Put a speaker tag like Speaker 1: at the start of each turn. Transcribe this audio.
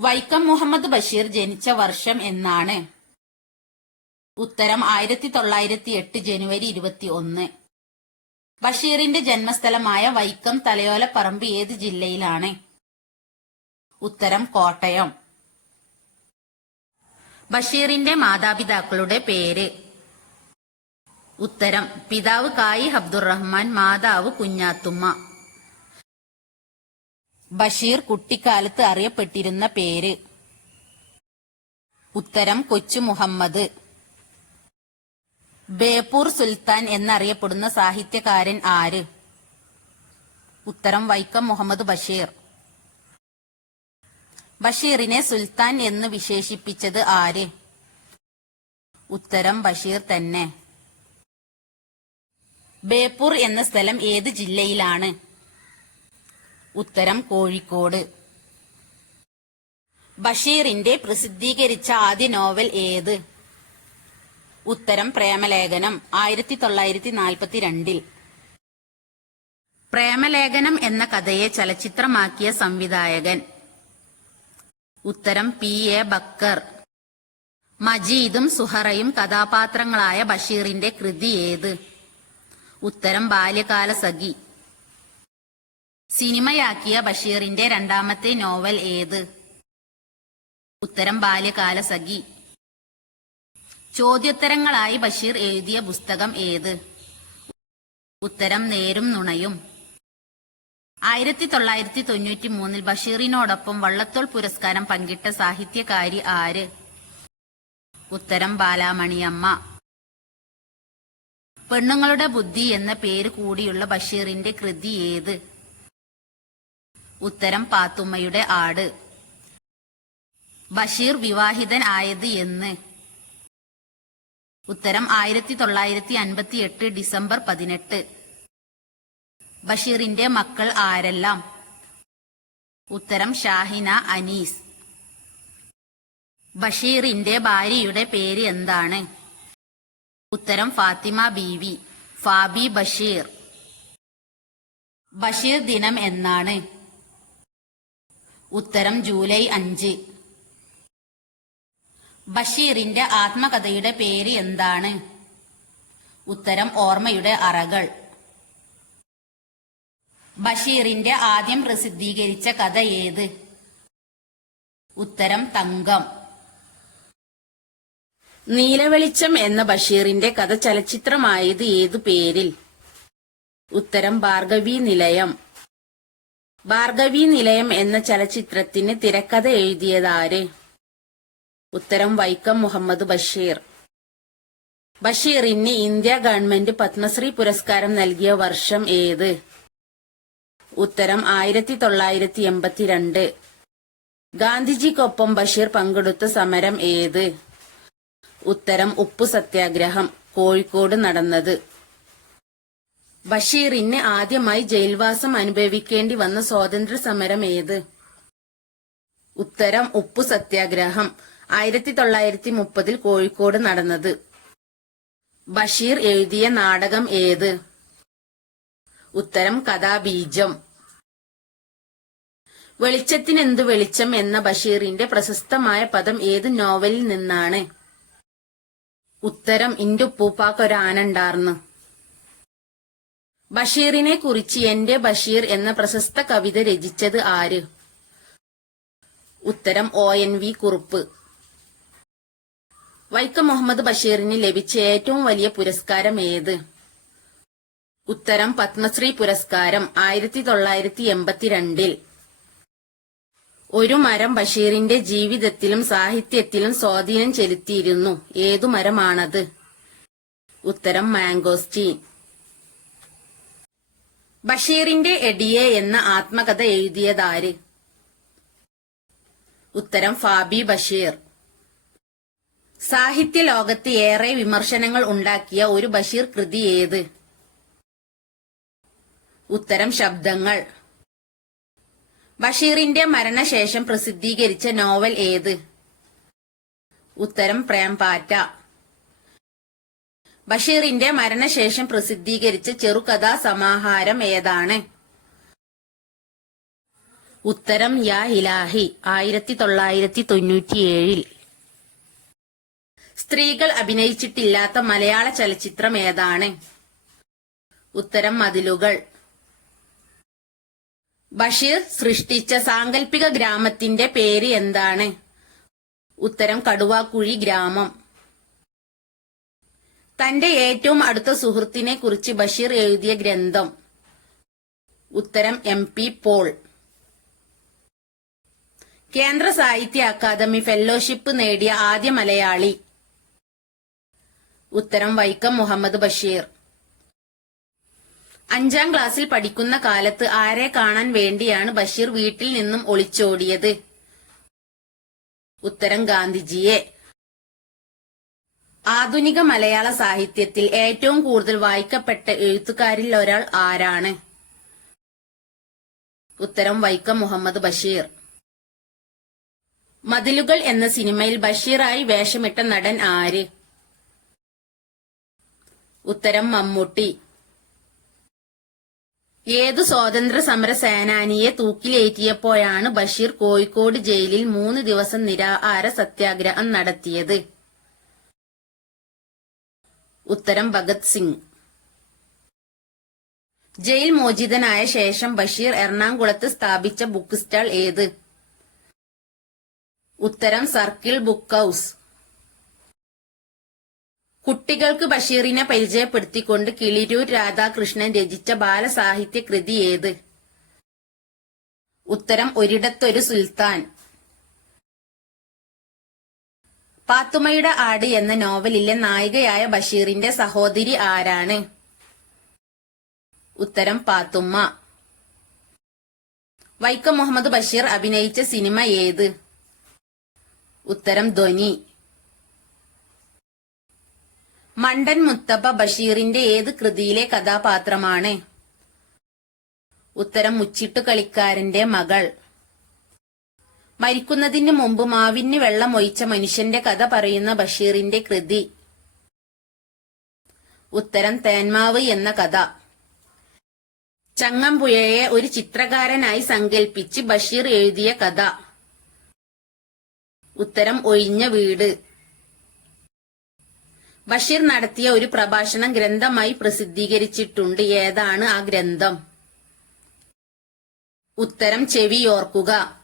Speaker 1: വൈക്കം മുഹമ്മദ് ബഷീർ ജനിച്ച വർഷം എന്നാണ്. ഉത്തരം ആയിരത്തി തൊള്ളായിരത്തി എട്ട് ജനുവരി ഇരുപത്തി ഒന്ന് ബഷീറിന്റെ ജന്മസ്ഥലമായ വൈക്കം തലയോലപ്പറമ്പ് ഏത് ജില്ലയിലാണ്? ഉത്തരം കോട്ടയം. ബഷീറിന്റെ മാതാപിതാക്കളുടെ പേര്. ഉത്തരം പിതാവ് കായി അബ്ദുറഹ്മാൻ മാതാവ് കുഞ്ഞാത്തുമ്മ. ബഷീർ കുട്ടിക്കാലത്ത് അറിയപ്പെട്ടിരുന്ന പേര്. ഉത്തരം കൊച്ചു മുഹമ്മദ്. ബേപ്പൂർ സുൽത്താൻ എന്നറിയപ്പെടുന്ന സാഹിത്യകാരൻ ആര്? ഉത്തരം വൈക്കം മുഹമ്മദ് ബഷീർ. ബഷീറിനെ സുൽത്താൻ എന്ന് വിശേഷിപ്പിച്ചത് ആര്? ഉത്തരം ബഷീർ തന്നെ. ബേപ്പൂർ എന്ന സ്ഥലം ഏത് ജില്ലയിലാണ്? ഉത്തരം കോഴിക്കോട്. ബഷീറിന്റെ പ്രസിദ്ധീകരിച്ച ആദ്യ നോവൽ ഏത്? ഉത്തരം പ്രേമലേഖനം ആയിരത്തി തൊള്ളായിരത്തി നാൽപ്പത്തിരണ്ടിൽ പ്രേമലേഖനം എന്ന കഥയെ ചലച്ചിത്രമാക്കിയ സംവിധായകൻ. ഉത്തരം പി എ ബക്കർ. മജീദും സുഹറയും കഥാപാത്രങ്ങളായ ബഷീറിന്റെ കൃതി ഏത്? ഉത്തരം ബാല്യകാല സഖി സിനിമയാക്കിയ ബഷീറിന്റെ രണ്ടാമത്തെ നോവൽ ഏത്? ഉത്തരം ബാല്യകാല സഖി. ചോദ്യോത്തരങ്ങളായി ബഷീർ എഴുതിയ പുസ്തകം ഏത്? ഉത്തരം നേരും നുണയും. ആയിരത്തി തൊള്ളായിരത്തി തൊണ്ണൂറ്റി മൂന്നിൽ ബഷീറിനോടൊപ്പം വള്ളത്തോൾ പുരസ്കാരം പങ്കിട്ട സാഹിത്യകാരി ആര്? ഉത്തരം ബാലാമണിയമ്മ. പെണ്ണുങ്ങളുടെ ബുദ്ധി എന്ന പേര് കൂടിയുള്ള ബഷീറിന്റെ കൃതി ഏത്? ഉത്തരം പാത്തുമ്മയുടെ ആട്. ബഷീർ വിവാഹിതൻ ആയത് എന്ന്. ഉത്തരം ആയിരത്തി തൊള്ളായിരത്തി അൻപത്തി എട്ട് ഡിസംബർ പതിനെട്ട്. ബഷീറിന്റെ മക്കൾ ആരെല്ലാം? ഉത്തരം ഷാഹിന അനീസ്. ബഷീറിന്റെ ഭാര്യയുടെ പേര് എന്താണ്? ഉത്തരം ഫാത്തിമ ബീവി ഫാബി ബഷീർ. ബഷീർ ദിനം എന്നാണ്. ഉത്തരം ജൂലൈ അഞ്ച്. ബഷീറിന്റെ ആത്മകഥയുടെ പേര് എന്താണ്? ഉത്തരം ഓർമ്മയുടെ അറകൾ. ബഷീറിന്റെ ആദ്യം പ്രസിദ്ധീകരിച്ച കഥ ഏത്? ഉത്തരം തങ്കം. നീലവെളിച്ചം എന്ന ബഷീറിന്റെ കഥ ചലച്ചിത്രമായത് ഏതു പേരിൽ? ഉത്തരം ഭാർഗവി നിലയം. ഭാർഗവി നിലയം എന്ന ചലച്ചിത്രത്തിന് തിരക്കഥ എഴുതിയതാര്? ഉത്തരം വൈക്കം മുഹമ്മദ് ബഷീർ. ബഷീറിന് ഇന്ത്യ ഗവൺമെന്റ് പത്മശ്രീ പുരസ്കാരം നൽകിയ വർഷം ഏത്? ഉത്തരം ആയിരത്തി തൊള്ളായിരത്തി എൺപത്തിരണ്ട്. ഗാന്ധിജിക്കൊപ്പം ബഷീർ പങ്കെടുത്ത സമരം ഏത്? ഉത്തരം ഉപ്പു സത്യാഗ്രഹം കോഴിക്കോട് നടന്നത്. ബഷീറിന് ആദ്യമായി ജയിൽവാസം അനുഭവിക്കേണ്ടി വന്ന സ്വാതന്ത്ര്യ സമരം ഏത്? ഉത്തരം ഉപ്പു സത്യാഗ്രഹം. ആയിരത്തി തൊള്ളായിരത്തി മുപ്പതിൽ കോഴിക്കോട് നടന്നത്. ബഷീർ എഴുതിയ നാടകം ഏത്? ഉത്തരം കഥാബീജം. വെളിച്ചത്തിനെന്തു വെളിച്ചം എന്ന ബഷീറിന്റെ പ്രശസ്തമായ പദം ഏത് നോവലിൽ നിന്നാണ്? ഉത്തരം ഇന്റെ ഉപ്പൂപ്പാക്കൊരാനുണ്ടാർന്നു ബഷീറിനെ കുറിച്ച് എന്റെ ബഷീർ എന്ന പ്രശസ്ത കവിത രചിച്ചത് ആര്? ഉത്തരം O N V Kurup. Vaikom Muhammad ബഷീറിന് ലഭിച്ച ഏറ്റവും വലിയ പുരസ്കാരം ഏത്? ഉത്തരം പത്മശ്രീ പുരസ്കാരം ആയിരത്തി തൊള്ളായിരത്തി എൺപത്തിരണ്ടിൽ. ഒരു മരം ബഷീറിന്റെ ജീവിതത്തിലും സാഹിത്യത്തിലും സ്വാധീനം ചെലുത്തിയിരുന്നു. ഏതു മരമാണത്? ഉത്തരം മാംഗോസ്റ്റീൻ ബഷീറിന്റെ എഡിയെ എന്ന ആത്മകഥ എഴുതിയതാര്? ഉത്തരം ഫാബി ബഷീർ. സാഹിത്യ ലോകത്ത് ഏറെ വിമർശനങ്ങൾ ഉണ്ടാക്കിയ ഒരു ബഷീർ കൃതി ഏത്? ഉത്തരം ശബ്ദങ്ങൾ. ബഷീറിന്റെ മരണശേഷം പ്രസിദ്ധീകരിച്ച നോവൽ ഏത്? ഉത്തരം പ്രേംപാറ്റ. ബഷീറിന്റെ മരണശേഷം പ്രസിദ്ധീകരിച്ച ചെറുകഥാ സമാഹാരം ഏതാണ്? ഉത്തരം യാ ഇലാഹി ആയിരത്തി തൊള്ളായിരത്തി തൊണ്ണൂറ്റിയേഴിൽ സ്ത്രീകൾ അഭിനയിച്ചിട്ടില്ലാത്ത മലയാള ചലച്ചിത്രം ഏതാണ്? ഉത്തരം മതിലുകൾ. ബഷീർ സൃഷ്ടിച്ച സാങ്കല്പിക ഗ്രാമത്തിന്റെ പേര് എന്താണ്? ഉത്തരം കടുവാക്കുഴി ഗ്രാമം. തന്റെ ഏറ്റവും അടുത്ത സുഹൃത്തിനെ കുറിച്ച് ബഷീർ എഴുതിയ ഗ്രന്ഥം. ഉത്തരം എം പി പോൾ. കേന്ദ്ര സാഹിത്യ അക്കാദമി ഫെല്ലോഷിപ്പ് നേടിയ ആദ്യ മലയാളി. ഉത്തരം വൈക്കം മുഹമ്മദ് ബഷീർ. അഞ്ചാം ക്ലാസ്സിൽ പഠിക്കുന്ന കാലത്ത് ആരെ കാണാൻ വേണ്ടിയാണ് ബഷീർ വീട്ടിൽ നിന്നും ഒളിച്ചോടിയത്? ഉത്തരം ഗാന്ധിജിയെ. ആധുനിക മലയാള സാഹിത്യത്തിൽ ഏറ്റവും കൂടുതൽ വായിക്കപ്പെട്ട എഴുത്തുകാരിൽ ഒരാൾ ആരാണ്? ഉത്തരം വൈക്കം മുഹമ്മദ് ബഷീർ. മതിലുകൾ എന്ന സിനിമയിൽ ബഷീറായി വേഷമിട്ട നടൻ ആര്? ഉത്തരം മമ്മൂട്ടി. ഏതു സ്വാതന്ത്ര്യ സമര സേനാനിയെ തൂക്കിലേറ്റിയപ്പോഴാണ് ബഷീർ കോഴിക്കോട് ജയിലിൽ മൂന്ന് ദിവസം നിരാഹാര സത്യാഗ്രഹം നടത്തിയത്? ഉത്തരം ഭഗത് സിംഗ്. ജയിൽ മോചിതനായ ശേഷം ബഷീർ എറണാകുളത്ത് സ്ഥാപിച്ച ബുക്ക് സ്റ്റാൾ ഏത്? ഉത്തരം സർക്കിൾ ബുക്ക് ഹൗസ്. കുട്ടികൾക്ക് ബഷീറിനെ പരിചയപ്പെടുത്തിക്കൊണ്ട് കിളിരൂർ രാധാകൃഷ്ണൻ രചിച്ച ബാലസാഹിത്യ കൃതി ഏത്? ഉത്തരം ഒരിടത്തൊരു സുൽത്താൻ. പാത്തുമ്മയുടെ ആട് എന്ന നോവലിലെ നായികയായ ബഷീറിന്റെ സഹോദരി ആരാണ്? ഉത്തരം പാത്തുമ്മ. വൈക്കം മുഹമ്മദ് ബഷീർ അഭിനയിച്ച സിനിമ ഏത്? ഉത്തരം ധ്വനി. മണ്ടൻ മുത്തപ്പ ബഷീറിന്റെ ഏത് കൃതിയിലെ കഥാപാത്രമാണ്? ഉത്തരം മുച്ചിട്ടു കളിക്കാരന്റെ മകൾ. മരിക്കുന്നതിന് മുമ്പ് മാവിന് വെള്ളം ഒഴിച്ച മനുഷ്യന്റെ കഥ പറയുന്ന ബഷീറിന്റെ കൃതി. ഉത്തരം തേന്മാവ് എന്ന കഥ. ചങ്ങമ്പുഴയെ ഒരു ചിത്രകാരനായി സങ്കൽപ്പിച്ച് ബഷീർ എഴുതിയ കഥ. ഉത്തരം ഒഴിഞ്ഞ വീട്. ബഷീർ നടത്തിയ ഒരു പ്രഭാഷണം ഗ്രന്ഥമായി പ്രസിദ്ധീകരിച്ചിട്ടുണ്ട്. ഏതാണ് ആ ഗ്രന്ഥം? ഉത്തരം ചെവിയോർക്കുക.